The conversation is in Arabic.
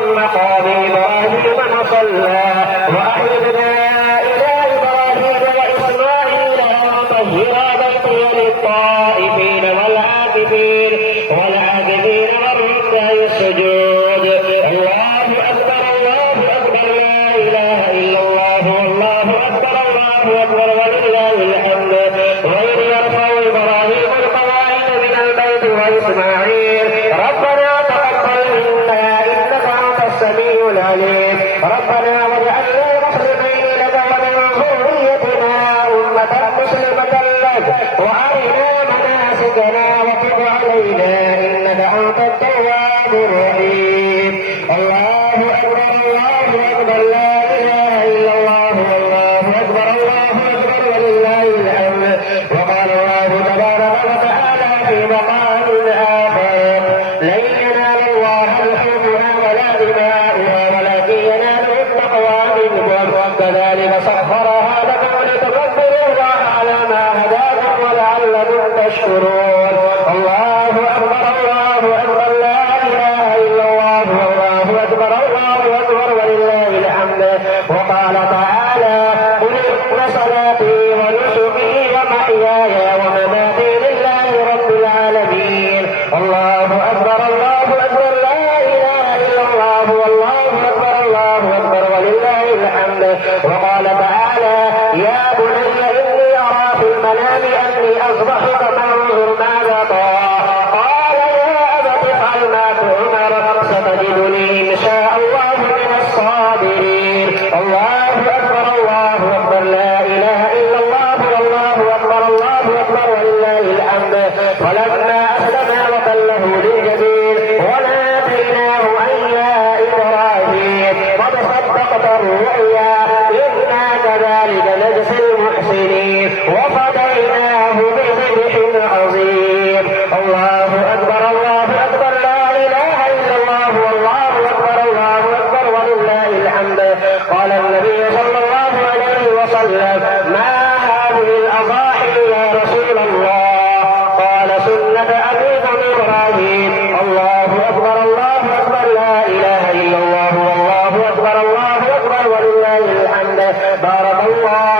من مقام إبراهيم مصلى وأعهدنا إلى إبراهيم وإسماعيل أن طهرا بيتي للطائفين والعاكفين والركع السجود. الله أكبر الله أكبر لا إله إلا الله والله أكبر الله أكبر ولله الحمد. وإذ يرفع إبراهيم القواعد من البيت وإسماعيل ربنا تقبل منا إنك أنت السميع العليم ربنا واجعلنا مسلمين لك ومن ذريتنا أمة مسلمة لك وأرنا مناسكنا وتب علينا إنك أنت التواب الرحيم. الله أكبر الله أكبر لا إله إلا الله والله أكبر ولله الحمد. وقال الله تبارك وتعالى في مقام آخر لن ينال الله لحومها ولا دماؤها ولكن يناله التقوى منكم كذلك سخرها لكم لتكبروا الله على ما هداكم ولعلكم تشكرون. الله أكبر الله أكبر لا إله إلا الله والله أكبر ولله الحمد. وقال تعالى قل إن صلاتي ونسكي ومحياي ومماتي لله رب العالمين. الله أكبر لا إله إلا الله والله أكبر ولله الحمد. وقال تعالى يا بني إني أرى في المنام أني أصبحك فانظر ماذا ترى قال يا أبت افعل ما تؤمر ستجدني إن شاء الله من الصابرين. الله أكبر لا إله إلا الله والله أكبر ولله الحمد. فلما أسلما وتله للجبين وناديناه أن يا إبراهيم قد صدقت الرؤيا إنا كذلك نجزي المحسنين وفديناه بذبح عظيم. الله أكبر لا إله إلا الله والله أكبر ولله الحمد. قال النبي صلى الله عليه وسلم ما هذه الأضاحي يا رسول الله؟ قال سنة أبيكم إبراهيم. الله أكبر لا إله إلا الله والله أكبر ولله الحمد. بارك الله